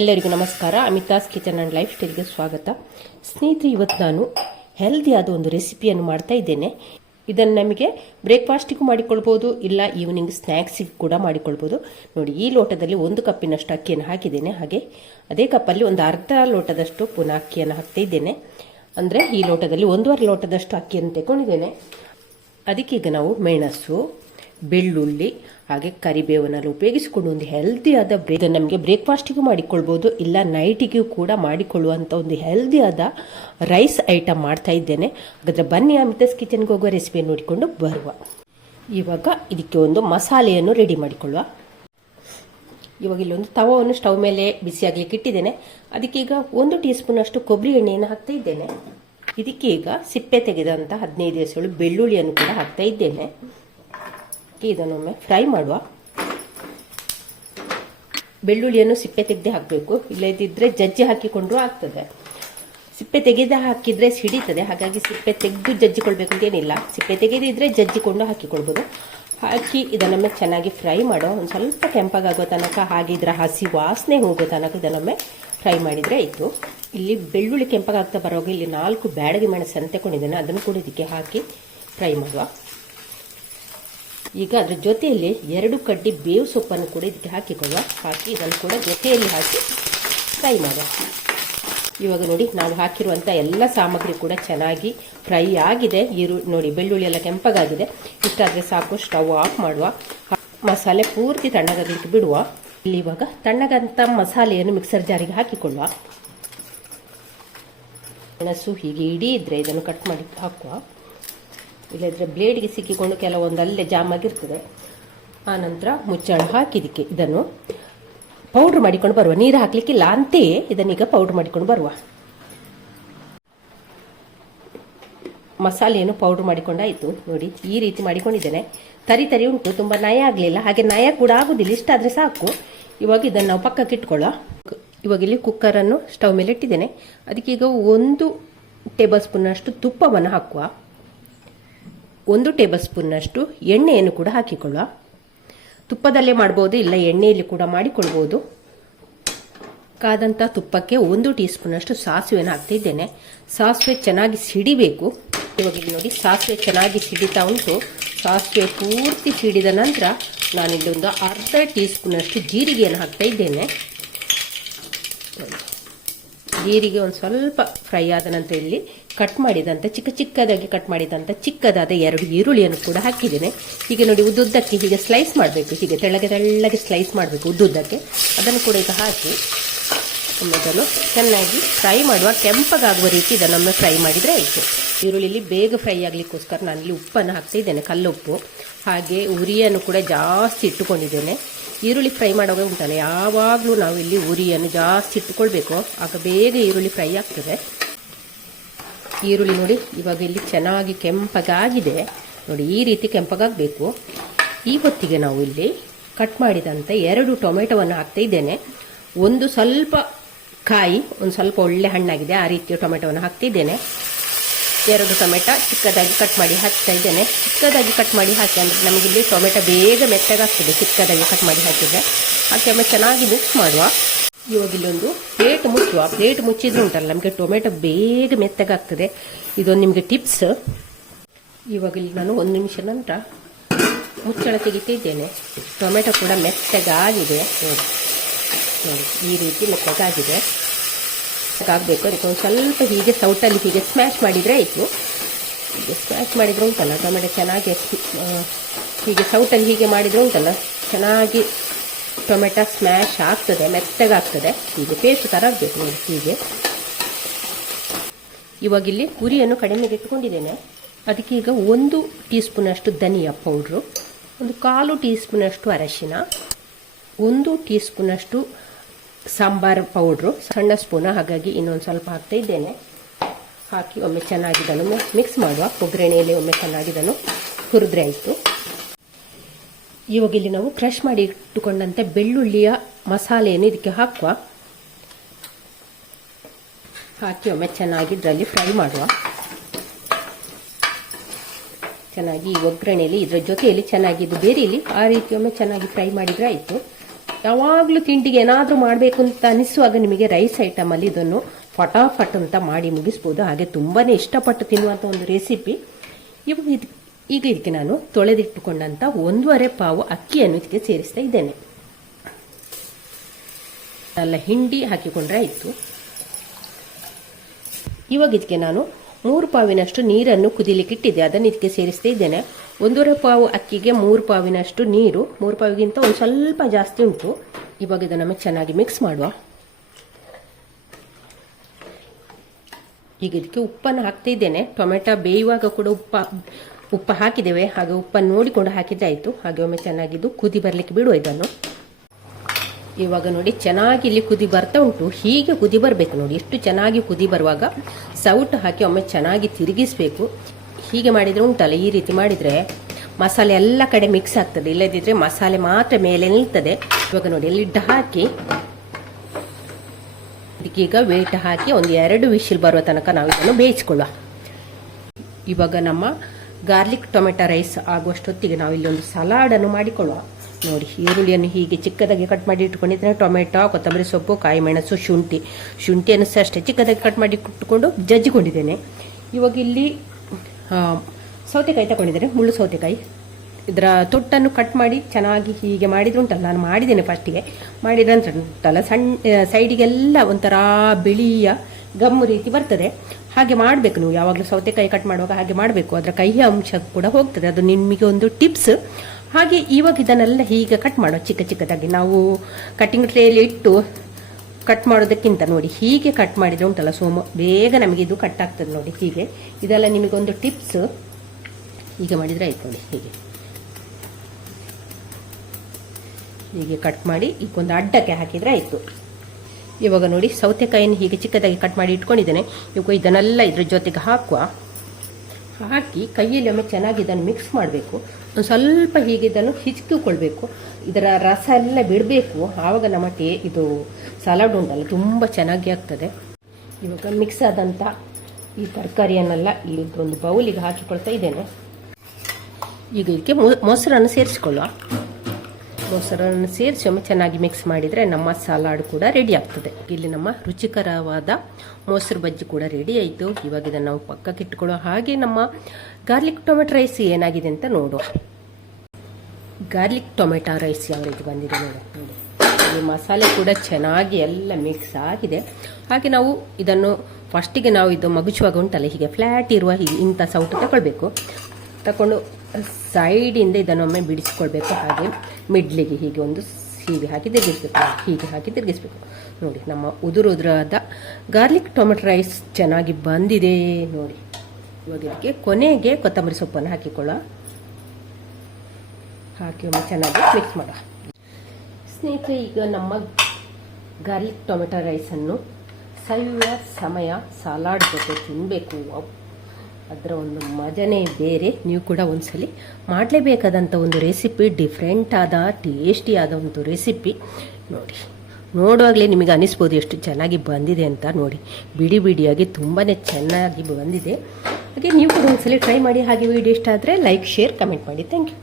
ಎಲ್ಲರಿಗೂ ನಮಸ್ಕಾರ. Amitha's kitchen and life ಸ್ಟೈಲ್ಗೆ ಸ್ವಾಗತ. ಸ್ನೇಹಿತರೆ, ಇವತ್ತು ನಾನು ಹೆಲ್ದಿಯಾದ ಒಂದು ರೆಸಿಪಿಯನ್ನು ಮಾಡ್ತಾ ಇದ್ದೇನೆ. ಇದನ್ನು ನಮಗೆ ಬ್ರೇಕ್ಫಾಸ್ಟಿಗೂ ಮಾಡಿಕೊಳ್ಬೋದು, ಇಲ್ಲ ಈವ್ನಿಂಗ್ ಸ್ನ್ಯಾಕ್ಸಿಗೆ ಕೂಡ ಮಾಡಿಕೊಳ್ಬೋದು. ನೋಡಿ, ಈ ಲೋಟದಲ್ಲಿ 1 ಕಪ್ಪಿನಷ್ಟು ಅಕ್ಕಿಯನ್ನು ಹಾಕಿದ್ದೇನೆ. ಹಾಗೆ ಅದೇ ಕಪ್ಪಲ್ಲಿ ಒಂದು ಅರ್ಧ ಲೋಟದಷ್ಟು ಪುನಃ ಅಕ್ಕಿಯನ್ನು ಹಾಕ್ತಾ ಇದ್ದೇನೆ. ಅಂದರೆ ಈ ಲೋಟದಲ್ಲಿ 1.5 ಲೋಟದಷ್ಟು ಅಕ್ಕಿಯನ್ನು ತಗೊಂಡಿದ್ದೇನೆ. ಅದಕ್ಕೀಗ ನಾವು ಮೆಣಸು, ಬೆಳ್ಳುಳ್ಳಿ ಹಾಗೆ ಕರಿಬೇವನ್ನೆಲ್ಲ ಉಪಯೋಗಿಸಿಕೊಂಡು ಒಂದು ಹೆಲ್ದಿಯಾದ ನಮಗೆ ಬ್ರೇಕ್ಫಾಸ್ಟಿಗೂ ಮಾಡಿಕೊಳ್ಬೋದು, ಇಲ್ಲ ನೈಟಿಗೂ ಕೂಡ ಮಾಡಿಕೊಳ್ಳುವಂಥ ಒಂದು ಹೆಲ್ದಿಯಾದ ರೈಸ್ ಐಟಮ್ ಮಾಡ್ತಾ ಇದ್ದೇನೆ. ಹಾಗಾದರೆ ಬನ್ನಿ, ಅಮಿತಾಸ್ ಕಿಚನ್ಗೆ ಹೋಗುವ ರೆಸಿಪಿಯನ್ನು ನೋಡಿಕೊಂಡು ಬರುವ. ಇವಾಗ ಇದಕ್ಕೆ ಒಂದು ಮಸಾಲೆಯನ್ನು ರೆಡಿ ಮಾಡಿಕೊಳ್ಳುವ. ಇವಾಗ ಇಲ್ಲೊಂದು ತವವನ್ನು ಸ್ಟವ್ ಮೇಲೆ ಬಿಸಿಯಾಗಲಿಕ್ಕೆ ಇಟ್ಟಿದ್ದೇನೆ. ಅದಕ್ಕೀಗ 1 ಟೀ ಸ್ಪೂನ್ ಅಷ್ಟು ಕೊಬ್ಬರಿ ಎಣ್ಣೆಯನ್ನು ಹಾಕ್ತಾ ಇದ್ದೇನೆ. ಇದಕ್ಕೆ ಈಗ ಸಿಪ್ಪೆ ತೆಗೆದಂಥ 15 ಎಸಳು ಬೆಳ್ಳುಳ್ಳಿಯನ್ನು ಕೂಡ ಹಾಕ್ತಾ ಇದ್ದೇನೆ. ಇದನ್ನೊಮ್ಮೆ ಫ್ರೈ ಮಾಡುವ. ಬೆಳ್ಳುಳ್ಳಿಯನ್ನು ಸಿಪ್ಪೆ ತೆಗೆದೇ ಹಾಕಬೇಕು, ಇಲ್ಲದಿದ್ದರೆ ಜಜ್ಜಿ ಹಾಕಿಕೊಂಡ್ರೂ ಆಗ್ತದೆ. ಸಿಪ್ಪೆ ತೆಗೆದೇ ಹಾಕಿದ್ರೆ ಸಿಡಿತದೆ, ಹಾಗಾಗಿ ಸಿಪ್ಪೆ ತೆಗೆದು ಜಜ್ಜಿಕೊಳ್ಬೇಕು ಅಂತೇನಿಲ್ಲ. ಸಿಪ್ಪೆ ತೆಗೆದಿದ್ರೆ ಜಜ್ಜಿಕೊಂಡು ಹಾಕಿಕೊಳ್ಬೋದು. ಹಾಕಿ ಇದನ್ನೊಮ್ಮೆ ಚೆನ್ನಾಗಿ ಫ್ರೈ ಮಾಡುವ. ಒಂದು ಸ್ವಲ್ಪ ಕೆಂಪಗಾಗೋ ತನಕ, ಹಾಗೆ ಇದರ ಹಸಿ ವಾಸನೆ ಹೋಗೋ ತನಕ ಇದನ್ನೊಮ್ಮೆ ಫ್ರೈ ಮಾಡಿದರೆ ಆಯಿತು. ಇಲ್ಲಿ ಬೆಳ್ಳುಳ್ಳಿ ಕೆಂಪಗಾಗ್ತಾ ಬರುವಾಗ ಇಲ್ಲಿ 4 ಬ್ಯಾಡಗಿ ಮೆಣಸನ್ನು ತಗೊಂಡಿದ್ದೇನೆ. ಅದನ್ನು ಕೂಡ ಇದಕ್ಕೆ ಹಾಕಿ ಫ್ರೈ ಮಾಡುವ. ಈಗ ಅದರ ಜೊತೆಯಲ್ಲಿ 2 ಕಡ್ಡಿ ಬೇವು ಸೊಪ್ಪನ್ನು ಕೂಡ ಇದಕ್ಕೆ ಹಾಕಿಕೊಳ್ಳುವ. ಹಾಕಿ ಇದನ್ನು ಕೂಡ ಜೊತೆಯಲ್ಲಿ ಹಾಕಿ ಫ್ರೈ ಮಾಡುವ. ಇವಾಗ ನೋಡಿ, ನಾವು ಹಾಕಿರುವಂಥ ಎಲ್ಲ ಸಾಮಗ್ರಿ ಕೂಡ ಚೆನ್ನಾಗಿ ಫ್ರೈ ಆಗಿದೆ. ನೋಡಿ, ಬೆಳ್ಳುಳ್ಳಿ ಎಲ್ಲ ಕೆಂಪಗಾಗಿದೆ. ಇಷ್ಟಾದರೆ ಸಾಕು. ಸ್ಟವ್ ಆಫ್ ಮಾಡುವ. ಮಸಾಲೆ ಪೂರ್ತಿ ತಣ್ಣಗಾಗಲಿಕ್ಕೆ ಬಿಡುವ. ಇಲ್ಲಿ ಇವಾಗ ತಣ್ಣಗಂತ ಮಸಾಲೆಯನ್ನು ಮಿಕ್ಸರ್ ಜಾರಿಗೆ ಹಾಕಿಕೊಳ್ಳುವ. ಮೆಣಸು ಹೀಗೆ ಇಡೀ ಇದ್ರೆ ಇದನ್ನು ಕಟ್ ಮಾಡಿ ಹಾಕುವ. ಇಲ್ಲದ್ರೆ ಬ್ಲೇಡ್ಗೆ ಸಿಕ್ಕಿಕೊಂಡು ಕೆಲವೊಂದು ಅಲ್ಲೇ ಜಾಮ್ ಆಗಿರ್ತದೆ. ಆನಂತರ ಮುಚ್ಚಳ ಹಾಕಿದಕ್ಕೆ ಇದನ್ನು ಪೌಡ್ರ್ ಮಾಡಿಕೊಂಡು ಬರುವ. ನೀರು ಹಾಕ್ಲಿಕ್ಕಿಲ್ಲ, ಅಂತೆಯೇ ಇದನ್ನೀಗ ಪೌಡ್ರ್ ಮಾಡಿಕೊಂಡು ಬರುವ. ಮಸಾಲೆಯನ್ನು ಪೌಡ್ರ್ ಮಾಡಿಕೊಂಡಾಯಿತು. ನೋಡಿ, ಈ ರೀತಿ ಮಾಡಿಕೊಂಡಿದ್ದೇನೆ. ತರಿ ತರಿ ಉಂಟು, ತುಂಬ ನಯ ಆಗಲಿಲ್ಲ, ಹಾಗೆ ನಯ ಕೂಡ ಆಗುದಿಲ್ಲ. ಇಷ್ಟಾದರೆ ಸಾಕು. ಇವಾಗ ಇದನ್ನು ನಾವು ಪಕ್ಕಕ್ಕೆ ಇಟ್ಕೊಳ್ಳೋ. ಇವಾಗ ಇಲ್ಲಿ ಕುಕ್ಕರನ್ನು ಸ್ಟವ್ ಮೇಲೆ ಇಟ್ಟಿದ್ದೇನೆ. ಅದಕ್ಕೀಗ 1 ಟೇಬಲ್ ಸ್ಪೂನ್ನಷ್ಟು ತುಪ್ಪವನ್ನು ಹಾಕುವ. 1 ಟೇಬಲ್ ಸ್ಪೂನ್ನಷ್ಟು ಎಣ್ಣೆಯನ್ನು ಕೂಡ ಹಾಕಿಕೊಳ್ಳುವ. ತುಪ್ಪದಲ್ಲೇ ಮಾಡ್ಬೋದು, ಇಲ್ಲ ಎಣ್ಣೆಯಲ್ಲಿ ಕೂಡ ಮಾಡಿಕೊಳ್ಬೋದು. ಕಾದಂಥ ತುಪ್ಪಕ್ಕೆ 1 ಟೀ ಸ್ಪೂನಷ್ಟು ಸಾಸಿವೆಯನ್ನು ಹಾಕ್ತಾ ಇದ್ದೇನೆ. ಸಾಸಿವೆ ಚೆನ್ನಾಗಿ ಸಿಡಿಬೇಕು. ಇವಾಗ ನೋಡಿ, ಸಾಸಿವೆ ಚೆನ್ನಾಗಿ ಸಿಡಿತಾ ಉಂಟು. ಸಾಸಿವೆ ಪೂರ್ತಿ ಸಿಡಿದ ನಂತರ ನಾನಿಲ್ಲಿ ಒಂದು ಅರ್ಧ ಟೀ ಸ್ಪೂನಷ್ಟು ಜೀರಿಗೆಯನ್ನು ಹಾಕ್ತಾ ಇದ್ದೇನೆ. ಜೀರಿಗೆ ಒಂದು ಸ್ವಲ್ಪ ಫ್ರೈ ಆದ ನಂತರ ಇಲ್ಲಿ ಕಟ್ ಮಾಡಿದಂಥ ಚಿಕ್ಕದಾಗಿ ಕಟ್ ಮಾಡಿದಂಥ ಚಿಕ್ಕದಾದ 2 ಈರುಳ್ಳಿಯನ್ನು ಕೂಡ ಹಾಕಿದ್ದೇನೆ. ಹೀಗೆ ನೋಡಿ, ಉದ್ದುದ್ದಕ್ಕೆ ಹೀಗೆ ಸ್ಲೈಸ್ ಮಾಡಬೇಕು. ಹೀಗೆ ತೆಳ್ಳಗೆ ಸ್ಲೈಸ್ ಮಾಡಬೇಕು ಉದ್ದುದ್ದಕ್ಕೆ. ಅದನ್ನು ಕೂಡ ಈಗ ಹಾಕಿ ಅದನ್ನು ಚೆನ್ನಾಗಿ ಫ್ರೈ ಮಾಡುವ. ಕೆಂಪಗಾಗುವ ರೀತಿ ಇದನ್ನೊಮ್ಮೆ ಫ್ರೈ ಮಾಡಿದರೆ ಆಯಿತು. ಈರುಳ್ಳಿಲಿ ಬೇಗ ಫ್ರೈ ಆಗಲಿಕ್ಕೋಸ್ಕರ ನಾನಿಲ್ಲಿ ಉಪ್ಪನ್ನು ಹಾಕ್ತಾ ಇದ್ದೇನೆ, ಕಲ್ಲುಪ್ಪು. ಹಾಗೆ ಉರಿಯನ್ನು ಕೂಡ ಜಾಸ್ತಿ ಇಟ್ಟುಕೊಂಡಿದ್ದೇನೆ. ಈರುಳ್ಳಿ ಫ್ರೈ ಮಾಡುವಾಗ ಉಂಟಲ್ಲ, ಯಾವಾಗಲೂ ನಾವು ಇಲ್ಲಿ ಉರಿಯನ್ನು ಜಾಸ್ತಿ ಇಟ್ಟುಕೊಳ್ಬೇಕು, ಆಗ ಬೇಗ ಈರುಳ್ಳಿ ಫ್ರೈ ಆಗ್ತದೆ. ಈರುಳ್ಳಿ ನೋಡಿ, ಇವಾಗ ಇಲ್ಲಿ ಚೆನ್ನಾಗಿ ಕೆಂಪಗಾಗಿದೆ. ನೋಡಿ, ಈ ರೀತಿ ಕೆಂಪಗಾಗಬೇಕು. ಈ ಹೊತ್ತಿಗೆ ನಾವು ಇಲ್ಲಿ ಕಟ್ ಮಾಡಿದಂಥ 2 ಟೊಮೆಟೊವನ್ನು ಹಾಕ್ತಾ ಇದ್ದೇನೆ. ಒಂದು ಸ್ವಲ್ಪ ಕಾಯಿ, ಒಂದು ಸ್ವಲ್ಪ ಒಳ್ಳೆ ಹಣ್ಣಾಗಿದೆ, ಆ ರೀತಿಯ ಟೊಮೆಟೊವನ್ನು ಹಾಕ್ತಿದ್ದೇನೆ. 2 ಟೊಮೆಟೊ ಚಿಕ್ಕದಾಗಿ ಕಟ್ ಮಾಡಿ ಹಾಕ್ತಾ ಇದ್ದೇನೆ. ಚಿಕ್ಕದಾಗಿ ಕಟ್ ಮಾಡಿ ಹಾಕಿ, ಅಂದರೆ ನಮಗಿಲ್ಲಿ ಟೊಮೆಟೊ ಬೇಗ ಮೆತ್ತಗಾಗ್ತದೆ ಚಿಕ್ಕದಾಗಿ ಕಟ್ ಮಾಡಿ ಹಾಕಿದರೆ. ಹಾಕಿ ಒಮ್ಮೆ ಚೆನ್ನಾಗಿ ಮಿಕ್ಸ್ ಮಾಡುವ. ಇವಾಗ ಇಲ್ಲೊಂದು ಪ್ಲೇಟ್ ಮುಚ್ಚುವ. ಪ್ಲೇಟ್ ಮುಚ್ಚಿದ್ರೆ ಉಂಟಲ್ಲ, ನಮಗೆ ಟೊಮೆಟೊ ಬೇಗ ಮೆತ್ತಗಾಗ್ತದೆ. ಇದೊಂದು ನಿಮಗೆ ಟಿಪ್ಸ್. ಇವಾಗ ಇಲ್ಲಿ ನಾನು 1 ನಿಮಿಷ ನಂತರ ಮುಚ್ಚಳ ತೆಗಿತಾ ಇದ್ದೇನೆ. ಟೊಮೆಟೊ ಕೂಡ ಮೆತ್ತಗಾಗಿದೆ. ನೋಡಿ, ಈ ರೀತಿ ಮೆತ್ತಗಾಗಿದೆ. ಆಗಬೇಕು. ಅದಕ್ಕೆ ಒಂದು ಸ್ವಲ್ಪ ಹೀಗೆ ಸೌಟಲ್ಲಿ ಹೀಗೆ ಸ್ಮ್ಯಾಶ್ ಮಾಡಿದರೆ ಆಯಿತು. ಹೀಗೆ ಸ್ಮ್ಯಾಶ್ ಮಾಡಿದರೆ ಉಂಟಲ್ಲ ಟೊಮೆಟೊ ಚೆನ್ನಾಗಿ, ಹೀಗೆ ಸೌಟಲ್ಲಿ ಹೀಗೆ ಮಾಡಿದರೆ ಉಂಟಲ್ಲ ಚೆನ್ನಾಗಿ ಟೊಮೆಟೊ ಸ್ಮ್ಯಾಶ್ ಆಗ್ತದೆ, ಮೆತ್ತಗಾಗ್ತದೆ. ಹೀಗೆ ಪೇಸ್ಟ್ ಥರ ಆಗಬೇಕು ನೋಡಿ, ಹೀಗೆ. ಇವಾಗಿಲ್ಲಿ ಉರಿಯನ್ನು ಕಡಿಮೆಗೆ ಇಟ್ಕೊಂಡಿದ್ದೇನೆ. ಅದಕ್ಕೆ ಈಗ 1 ಟೀ ಸ್ಪೂನಷ್ಟು ಧನಿಯಾ ಪೌಡ್ರು, ಒಂದು 1/4 ಟೀ ಸ್ಪೂನಷ್ಟು ಅರಶಿನ, 1 ಟೀ ಸ್ಪೂನಷ್ಟು ಸಾಂಬಾರು ಪೌಡ್ರು, ಸಣ್ಣ ಸ್ಪೂನ, ಹಾಗಾಗಿ ಇನ್ನೊಂದು ಸ್ವಲ್ಪ ಹಾಕ್ತಾ ಇದ್ದೇನೆ. ಹಾಕಿ ಒಮ್ಮೆ ಚೆನ್ನಾಗಿದನ್ನು ಮಿಕ್ಸ್ ಮಾಡುವ. ಒಗ್ಗರಣೆಯಲ್ಲಿ ಒಮ್ಮೆ ಚೆನ್ನಾಗಿದನ್ನು ಹುರಿದ್ರೆ ಆಯಿತು. ಇವಾಗ ಇಲ್ಲಿ ನಾವು ಕ್ರಷ್ ಮಾಡಿ ಇಟ್ಟುಕೊಂಡಂತೆ ಬೆಳ್ಳುಳ್ಳಿಯ ಮಸಾಲೆಯನ್ನು ಇದಕ್ಕೆ ಹಾಕುವ. ಹಾಕಿ ಒಮ್ಮೆ ಚೆನ್ನಾಗಿ ಇದರಲ್ಲಿ ಫ್ರೈ ಮಾಡುವ. ಚೆನ್ನಾಗಿ ಈ ಒಗ್ಗರಣೆಯಲ್ಲಿ ಇದರ ಜೊತೆಯಲ್ಲಿ ಚೆನ್ನಾಗಿ ಇದು ಬೇರೆಯಲ್ಲಿ ಆ ರೀತಿ ಒಮ್ಮೆ ಚೆನ್ನಾಗಿ ಫ್ರೈ ಮಾಡಿದರೆ ಆಯಿತು. ಯಾವಾಗಲೂ ತಿಂಡಿಗೆ ಏನಾದರೂ ಮಾಡಬೇಕು ಅಂತ ಅನಿಸುವಾಗ ನಿಮಗೆ ರೈಸ್ ಐಟಮಲ್ಲಿ ಇದನ್ನು ಫಟಾಫಟ್ ಅಂತ ಮಾಡಿ ಮುಗಿಸ್ಬೋದು. ಹಾಗೆ ತುಂಬಾ ಇಷ್ಟಪಟ್ಟು ತಿನ್ನುವಂಥ ಒಂದು ರೆಸಿಪಿ. ಈಗ ಇದಕ್ಕೆ ನಾನು ತೊಳೆದಿಟ್ಟುಕೊಂಡಂಥ 1.5 ಪಾವು ಅಕ್ಕಿಯನ್ನು ಇದಕ್ಕೆ ಸೇರಿಸ್ತಾ ಇದ್ದೇನೆ. ಎಲ್ಲ ಹಿಂಡಿ ಹಾಕಿಕೊಂಡ್ರೆ ಆಯಿತು. ಇವಾಗ ಇದಕ್ಕೆ ನಾನು 3 ಪಾವಿನಷ್ಟು ನೀರನ್ನು ಕುದಿಲಿಕ್ಕೆ ಇಟ್ಟಿದ್ದೆ, ಅದನ್ನು ಇದಕ್ಕೆ ಸೇರಿಸ್ತಾ ಇದ್ದೇನೆ. 1.5 ಪಾವು ಅಕ್ಕಿಗೆ 3 ಪಾವಿನಷ್ಟು ನೀರು, 3 ಪಾವಿಗಿಂತ ಒಂದು ಸ್ವಲ್ಪ ಜಾಸ್ತಿ ಉಂಟು. ಇವಾಗ ಇದನ್ನು ಚೆನ್ನಾಗಿ ಮಿಕ್ಸ್ ಮಾಡುವ. ಈಗ ಇದಕ್ಕೆ ಉಪ್ಪನ್ನು ಹಾಕ್ತಾ ಇದ್ದೇನೆ. ಟೊಮೆಟೊ ಬೇಯುವಾಗ ಕೂಡ ಉಪ್ಪು ಹಾಕಿದ್ದೇವೆ, ಹಾಗೆ ಉಪ್ಪನ್ನು ನೋಡಿಕೊಂಡು ಹಾಕಿದ್ರೆ ಆಯಿತು. ಹಾಗೆ ಒಮ್ಮೆ ಚೆನ್ನಾಗಿದ್ದು ಕುದಿ ಬರಲಿಕ್ಕೆ ಬಿಡುವ ಇದನ್ನು. ಇವಾಗ ನೋಡಿ ಚೆನ್ನಾಗಿ ಇಲ್ಲಿ ಕುದಿ ಬರ್ತಾ ಉಂಟು. ಹೀಗೆ ಕುದಿ ಬರಬೇಕು ನೋಡಿ. ಎಷ್ಟು ಚೆನ್ನಾಗಿ ಕುದಿ ಬರುವಾಗ ಸೌಟು ಹಾಕಿ ಒಮ್ಮೆ ಚೆನ್ನಾಗಿ ತಿರುಗಿಸ್ಬೇಕು. ಹೀಗೆ ಮಾಡಿದರೆ ಉಂಟಲ್ಲ, ಈ ರೀತಿ ಮಾಡಿದರೆ ಮಸಾಲೆ ಎಲ್ಲ ಕಡೆ ಮಿಕ್ಸ್ ಆಗ್ತದೆ, ಇಲ್ಲದಿದ್ದರೆ ಮಸಾಲೆ ಮಾತ್ರ ಮೇಲೆ ನಿಲ್ತದೆ. ಇವಾಗ ನೋಡಿ ಲಿಡ್ ಹಾಕಿ ಇದಕ್ಕೀಗ ವೇಟ್ ಹಾಕಿ ಒಂದು 2 ವಿಶಿಲ್ ಬರುವ ತನಕ ನಾವು ಇದನ್ನು ಬೇಯಿಸ್ಕೊಳ್ಳುವ. ಇವಾಗ ನಮ್ಮ ಗಾರ್ಲಿಕ್ ಟೊಮೆಟೊ ರೈಸ್ ಆಗುವಷ್ಟೊತ್ತಿಗೆ ನಾವು ಇಲ್ಲಿ ಒಂದು ಸಲಾಡನ್ನು ಮಾಡಿಕೊಳ್ಳುವ. ನೋಡಿ, ಈರುಳ್ಳಿಯನ್ನು ಹೀಗೆ ಚಿಕ್ಕದಾಗಿ ಕಟ್ ಮಾಡಿ ಇಟ್ಕೊಂಡಿದ್ದೇನೆ. ಟೊಮೆಟೊ, ಕೊತ್ತಂಬರಿ ಸೊಪ್ಪು, ಕಾಯಿ ಮೆಣಸು, ಶುಂಠಿಯನ್ನು ಸಹ ಅಷ್ಟೇ ಚಿಕ್ಕದಾಗಿ ಕಟ್ ಮಾಡಿ ಇಟ್ಟುಕೊಂಡು ಜಜ್ಜಿಕೊಂಡಿದ್ದೇನೆ. ಇವಾಗ ಇಲ್ಲಿ ಸೌತೆಕಾಯಿ ತಗೊಂಡಿದ್ದೇನೆ, ಮುಳ್ಳು ಸೌತೆಕಾಯಿ. ಇದರ ತೊಟ್ಟನ್ನು ಕಟ್ ಮಾಡಿ ಚೆನ್ನಾಗಿ ಹೀಗೆ ಮಾಡಿದ್ರೆ ಉಂಟಲ್ಲ, ನಾನು ಮಾಡಿದ್ದೇನೆ ಫಸ್ಟಿಗೆ. ಮಾಡಿದ ನಂತರ ಉಂಟಲ್ಲ ಸೈಡಿಗೆಲ್ಲ ಒಂಥರ ಬಿಳಿಯ ಗಮ್ಮು ರೀತಿ ಬರ್ತದೆ. ಹಾಗೆ ಮಾಡಬೇಕು ನೀವು ಯಾವಾಗಲೂ ಸೌತೆಕಾಯಿ ಕಟ್ ಮಾಡುವಾಗ ಹಾಗೆ ಮಾಡಬೇಕು. ಅದರ ಕೈಯ ಅಂಶ ಕೂಡ ಹೋಗ್ತದೆ, ಅದು ನಿಮಗೆ ಒಂದು ಟಿಪ್ಸ್. ಹಾಗೆ ಇವಾಗ ಇದನ್ನೆಲ್ಲ ಹೀಗೆ ಕಟ್ ಮಾಡುವ ಚಿಕ್ಕ ಚಿಕ್ಕದಾಗಿ. ನಾವು ಕಟ್ಟಿಂಗ್ ಟ್ರೇಯಲ್ಲಿ ಇಟ್ಟು ಕಟ್ ಮಾಡೋದಕ್ಕಿಂತ ನೋಡಿ ಹೀಗೆ ಕಟ್ ಮಾಡಿದರೆ ಉಂಟಲ್ಲ ಬೇಗ ನಮಗೆ ಇದು ಕಟ್ ಆಗ್ತದೆ ನೋಡಿ. ಹೀಗೆ ಇದೆಲ್ಲ ನಿಮಗೊಂದು ಟಿಪ್ಸ್. ಹೀಗೆ ಮಾಡಿದರೆ ಆಯ್ತು ನೋಡಿ. ಹೀಗೆ ಕಟ್ ಮಾಡಿ ಈಗೊಂದು ಅಡ್ಡಕ್ಕೆ ಹಾಕಿದರೆ ಆಯಿತು. ಇವಾಗ ನೋಡಿ ಸೌತೆಕಾಯಿನ ಹೀಗೆ ಚಿಕ್ಕದಾಗಿ ಕಟ್ ಮಾಡಿ ಇಟ್ಕೊಂಡಿದ್ದೇನೆ. ಇವಾಗ ಇದನ್ನೆಲ್ಲ ಇದ್ರ ಜೊತೆಗೆ ಹಾಕಿ ಕೈಯಲ್ಲಿ ಒಮ್ಮೆ ಚೆನ್ನಾಗಿ ಇದನ್ನು ಮಿಕ್ಸ್ ಮಾಡಬೇಕು. ಒಂದು ಸ್ವಲ್ಪ ಹೀಗೆ ಇದನ್ನು ಹಿಚ್ಕಿಕೊಳ್ಬೇಕು. ಇದರ ರಸ ಎಲ್ಲ ಬಿಡಬೇಕು. ಆವಾಗ ನಮ್ಮ ಇದು ಸಲಾಡ್ ಉಂಟಲ್ಲ ತುಂಬ ಚೆನ್ನಾಗಿ ಆಗ್ತದೆ. ಇವಾಗ ಮಿಕ್ಸ್ ಆದಂಥ ಈ ತರಕಾರಿಯನ್ನೆಲ್ಲ ಇಲ್ಲಿ ಒಂದು ಬೌಲಿಗೆ ಹಾಕಿಕೊಳ್ತಾ ಇದ್ದೇನೆ. ಈಗ ಇದಕ್ಕೆ ಮೊಸರನ್ನು ಸೇರಿಸಿಕೊಳ್ಳುವ. ಮೊಸರನ್ನು ಸೇರಿಸಿ ಒಮ್ಮೆ ಚೆನ್ನಾಗಿ ಮಿಕ್ಸ್ ಮಾಡಿದರೆ ನಮ್ಮ ಸಲಾಡ್ ಕೂಡ ರೆಡಿ ಆಗ್ತದೆ. ಇಲ್ಲಿ ನಮ್ಮ ರುಚಿಕರವಾದ ಮೊಸರು ಬಜ್ಜಿ ಕೂಡ ರೆಡಿ ಆಯಿತು. ಇವಾಗ ಇದನ್ನು ನಾವು ಪಕ್ಕಕ್ಕೆ ಇಟ್ಕೊಳ್ಳೋ. ಹಾಗೆ ನಮ್ಮ ಗಾರ್ಲಿಕ್ ಟೊಮೆಟೊ ರೈಸ್ ಏನಾಗಿದೆ ಅಂತ ನೋಡುವ. ಗಾರ್ಲಿಕ್ ಟೊಮೆಟೊ ರೈಸ್ ಯಾವ ರೀತಿ ಬಂದಿದೆ ನೋಡಿ. ಈ ಮಸಾಲೆ ಕೂಡ ಚೆನ್ನಾಗಿ ಎಲ್ಲ ಮಿಕ್ಸ್ ಆಗಿದೆ. ಹಾಗೆ ನಾವು ಇದನ್ನು ಫಸ್ಟಿಗೆ ನಾವು ಇದು ಮಗುಚುವಾಗ ಉಂಟಲ್ಲ ಹೀಗೆ ಫ್ಲ್ಯಾಟ್ ಇರುವ ಹೀಗೆ ಇಂಥ ಸೌಟು ತಗೊಂಡು ಸೈಡಿಂದ ಇದನ್ನೊಮ್ಮೆ ಬಿಡಿಸ್ಕೊಳ್ಬೇಕು. ಹಾಗೆ ಮಿಡ್ಲಿಗೆ ಹೀಗೆ ಹೀಗೆ ಹಾಕಿ ತಿರುಗಿಸ್ಬೇಕು. ನೋಡಿ ನಮ್ಮ ಉದುರಾದ ಗಾರ್ಲಿಕ್ ಟೊಮೆಟೊ ರೈಸ್ ಚೆನ್ನಾಗಿ ಬಂದಿದೆ ನೋಡಿ. ಇವಾಗ ಇದಕ್ಕೆ ಕೊನೆಗೆ ಕೊತ್ತಂಬರಿ ಸೊಪ್ಪನ್ನು ಹಾಕಿ ಒಮ್ಮೆ ಚೆನ್ನಾಗಿ ಮಿಕ್ಸ್ ಮಾಡುವ. ಸ್ನೇಹಿತರೆ, ಈಗ ನಮ್ಮ ಗಾರ್ಲಿಕ್ ಟೊಮೆಟೊ ರೈಸನ್ನು ಸವಿಯುವ ಸಮಯ. ಸಲಾಡ್ ಜೊತೆ ತಿನ್ನಬೇಕು, ಅದರ ಒಂದು ಮಜನೇ ಬೇರೆ. ನೀವು ಕೂಡ ಒಂದ್ಸಲಿ ಮಾಡಲೇಬೇಕಾದಂಥ ಒಂದು ರೆಸಿಪಿ, ಡಿಫ್ರೆಂಟ್ ಆದ ಟೇಸ್ಟಿ ಆದ ಒಂದು ರೆಸಿಪಿ ನೋಡಿ. ನೋಡುವಾಗಲೇ ನಿಮಗೆ ಅನಿಸ್ಬೋದು ಎಷ್ಟು ಚೆನ್ನಾಗಿ ಬಂದಿದೆ ಅಂತ. ನೋಡಿ, ಬಿಡಿ ಬಿಡಿಯಾಗಿ ತುಂಬಾ ಚೆನ್ನಾಗಿ ಬಂದಿದೆ. ಹಾಗೆ ನೀವು ಕೂಡ ಒಂದ್ಸಲಿ ಟ್ರೈ ಮಾಡಿ. ಹಾಗೆ ವಿಡಿಯೋ ಇಷ್ಟ ಆದರೆ ಲೈಕ್, ಶೇರ್, ಕಮೆಂಟ್ ಮಾಡಿ. Thank you.